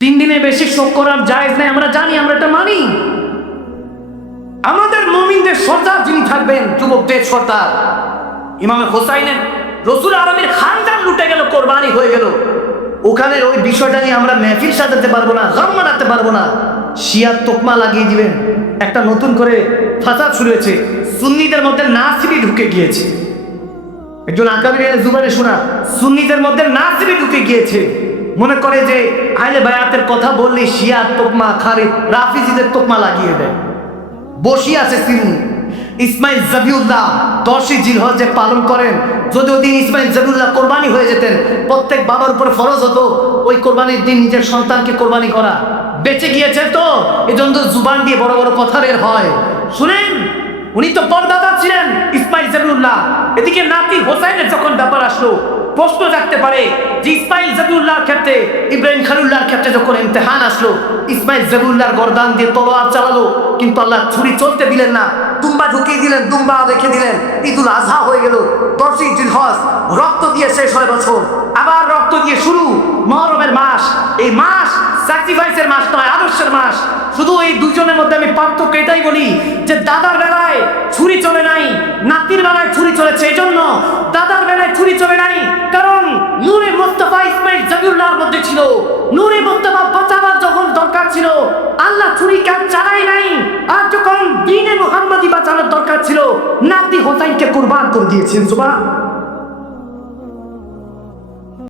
3 দিনে বেশি শোক করার জায়েজ নাই, আমরা জানি, আমরা এটা মানি। আমাদের মুমিনদের সর্দার যিনি থাকবেন, যুবকদের সর্দার ইমাম হোসাইনের রসুল আরবের খানদান লুটে গেল, কোরবানি হয়ে গেল, ওখানের ওই বিষয়টা নিয়ে আমরা মেহফিল সাজাতে পারবো না, গাম মানাতে পারবো না। শিয়ার তোকমা লাগিয়ে দিবেন, একটা নতুন করে ফাসাদ শুরু হয়েছে, সুন্নিদের মধ্যে নাসিবি ঢুকে গিয়েছে। একজন আকাবির জুবানে শোনা, সুন্নিদের মধ্যে নাসিবি ঢুকে গিয়েছে, মনে করে যে আহলে বায়াতের কথা বললে শিয়ার তোকমা, খারিজ রাফিজিদের তোকমা লাগিয়ে দেয়। বসি আছে সিরুন ইসমাইল জাবিউল্লাহ 10ই জিলহজে পালন করেন। যদি ওই দিন ইসমাইল জাবিউল্লাহ কোরবানি হয়ে যেতেন, প্রত্যেক বাবার উপরে ফরজ হতো ওই কোরবানির দিন নিজের সন্তানকে কোরবানি করা। বেঁচে গিয়েছে তো এজন্য জুবান দিয়ে বড় বড় কথা বের হয়। শুনেন, উনি তো পর্দাদার ছিলেন ইসমাইল জাবিউল্লাহ। এদিকে নাতি হোসাইনের যখন ব্যাপার আসলো, প্রশ্ন জাগতে পারে যে ইসমাইল জাবিউল্লাহর ক্ষেত্রে, ইব্রাহিম খলিলুল্লাহর ক্ষেত্রে যখন ইমতিহান আসলো, ইসমাইল জাবিউল্লাহর গর্দান দিয়ে তলোয়ার চালালো, কিন্তু আল্লাহ ছুরি চলতে দিলেন না, দুম্বা ঢুকিয়ে দিলেন, দুম্বা রেখে দিলেন। ঈদুল আজহা হয়ে গেল, 10ই জিলহজ, রক্ত দিয়ে শেষ হয় বছর, আবার রক্ত দিয়ে শুরু মুহররমের মাস। এই মাস স্যাক্রিফাইসের মাস নয়, আদর্শের মাস। শুধু এই দুজনের মধ্যে আমি পার্থক্য এটাই বলি যে দাদার বেলায় ছুরি চলে নাই, নাতির বেলায় ছুরি চলেছে। এই জন্য দাদার বেলায় ছুরি চলে নাই, কারণ নূরে মুস্তাফা ইসমাইল জাবিউল্লাহর মধ্যে ছিল। নূরে মুস্তাফা বাঁচাবার যখন দরকার ছিল, আল্লাহ ছুরি কেন চালাই নাই। আর যখন দ্বীনে মুহাম্মাদি বাঁচানোর দরকার ছিল, নাতি হোসাইনকে কুরবান করে দিয়েছেন। সুবহান।